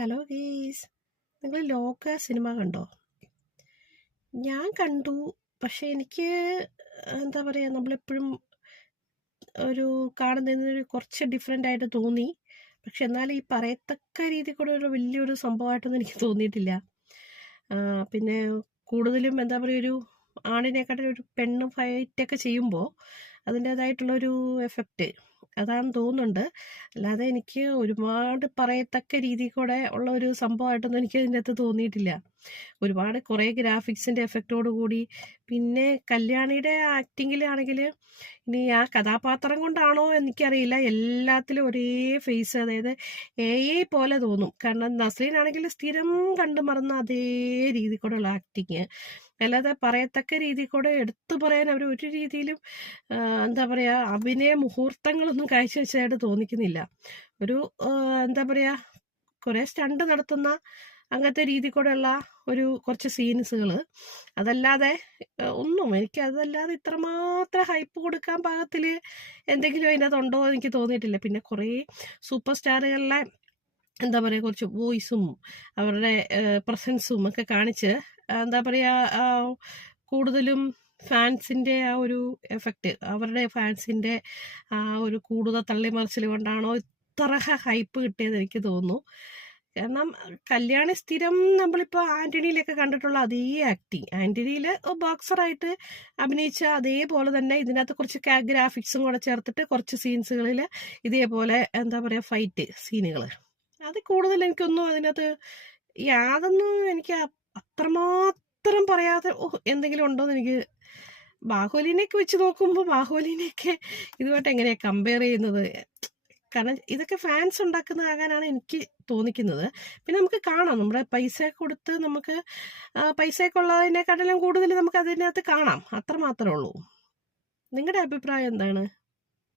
Hello ഗീസ്, നിങ്ങൾ ലോക cinema കണ്ടോ? ഞാൻ കണ്ടു. പക്ഷെ എനിക്ക് എന്താ പറയുക, നമ്മളെപ്പോഴും ഒരു കാണുന്നതിന് കുറച്ച് ഡിഫറെൻ്റ് ആയിട്ട് തോന്നി. പക്ഷെ എന്നാലും ഈ പറയത്തക്ക രീതി കൂടെ ഒരു വലിയൊരു സംഭവമായിട്ടൊന്നും എനിക്ക് തോന്നിയിട്ടില്ല. പിന്നെ കൂടുതലും എന്താ പറയുക, ഒരു ആണിനെക്കാട്ടിലും ഒരു പെണ്ണ് ഫൈറ്റൊക്കെ ചെയ്യുമ്പോൾ അതിൻ്റേതായിട്ടുള്ളൊരു എഫക്റ്റ് അതാണെന്ന് തോന്നുന്നുണ്ട്. അല്ലാതെ എനിക്ക് ഒരുപാട് പറയത്തക്ക രീതിയിൽ കൂടെ ഉള്ള ഒരു സംഭവമായിട്ടൊന്നും എനിക്ക് അതിൻ്റെ അകത്ത് തോന്നിയിട്ടില്ല. ഒരുപാട് കുറേ ഗ്രാഫിക്സിൻ്റെ എഫക്റ്റോട് കൂടി, പിന്നെ കല്യാണിയുടെ ആക്ടിങ്ങിലാണെങ്കിൽ ഇനി ആ കഥാപാത്രം കൊണ്ടാണോ എനിക്കറിയില്ല, എല്ലാത്തിലും ഒരേ ഫേസ്, അതായത് AI പോലെ തോന്നും. കാരണം നസ്രീനാണെങ്കിൽ സ്ഥിരം കണ്ടു മറന്ന അതേ രീതി കൂടെയുള്ള ആക്ടിങ്, അല്ലാതെ പറയത്തക്ക രീതി കൂടെ എടുത്തു പറയാൻ അവർ ഒരു രീതിയിലും എന്താ പറയുക, അഭിനയ മുഹൂർത്തങ്ങളൊന്നും കാഴ്ചവെച്ചതായിട്ട് തോന്നിക്കുന്നില്ല. ഒരു എന്താ പറയുക, കുറേ സ്റ്റണ്ട് നടത്തുന്ന അങ്ങനത്തെ രീതി കൂടെയുള്ള ഒരു കുറച്ച് സീൻസുകൾ, അതല്ലാതെ ഒന്നും എനിക്ക് അതല്ലാതെ ഇത്രമാത്രം ഹൈപ്പ് കൊടുക്കാൻ പാകത്തിൽ എന്തെങ്കിലും അതിനകത്തുണ്ടോ എന്ന് എനിക്ക് തോന്നിയിട്ടില്ല. പിന്നെ കുറേ സൂപ്പർ സ്റ്റാറുകളിലെ എന്താ പറയുക, കുറച്ച് വോയിസും അവരുടെ പ്രസൻസും ഒക്കെ കാണിച്ച് എന്താ പറയുക, കൂടുതലും ഫാൻസിൻ്റെ ആ ഒരു എഫക്റ്റ്, അവരുടെ ഫാൻസിൻ്റെ ആ ഒരു കൂടുതൽ തള്ളിമറിച്ചിൽ കൊണ്ടാണോ ഇത്ര ഹൈപ്പ് കിട്ടിയത് എനിക്ക് തോന്നുന്നു. കാരണം കല്യാണി സ്ഥിരം നമ്മളിപ്പോൾ ആൻ്റണിയിലൊക്കെ കണ്ടിട്ടുള്ള അതേ ആക്ടിങ്, ആൻ്റണിയിൽ ബോക്സറായിട്ട് അഭിനയിച്ച അതേപോലെ തന്നെ ഇതിനകത്ത് കുറച്ച് ഗ്രാഫിക്സും കൂടെ ചേർത്തിട്ട് കുറച്ച് സീൻസുകളിൽ ഇതേപോലെ എന്താ പറയുക, ഫൈറ്റ് സീനുകൾ, അത് കൂടുതൽ എനിക്കൊന്നും അതിനകത്ത് യാതൊന്നും എനിക്ക് അത്രമാത്രം പറയാതെ എന്തെങ്കിലും ഉണ്ടോയെന്ന് എനിക്ക്. ബാഹുബലിനെയൊക്കെ വെച്ച് നോക്കുമ്പോൾ ബാഹുബലിനെയൊക്കെ ഇതുമായിട്ട് എങ്ങനെയാണ് കമ്പയർ ചെയ്യുന്നത്? കാരണം ഇതൊക്കെ ഫാൻസ് ഉണ്ടാക്കുന്നതാകാനാണ് എനിക്ക് തോന്നിക്കുന്നത്. പിന്നെ നമുക്ക് കാണാം, നമ്മുടെ പൈസ കൊടുത്ത് നമുക്ക് പൈസയൊക്കെ ഉള്ളതിനെക്കാട്ടിലും കൂടുതൽ നമുക്ക് അതിനകത്ത് കാണാം, അത്ര മാത്രമേ ഉള്ളൂ. നിങ്ങളുടെ അഭിപ്രായം എന്താണ്?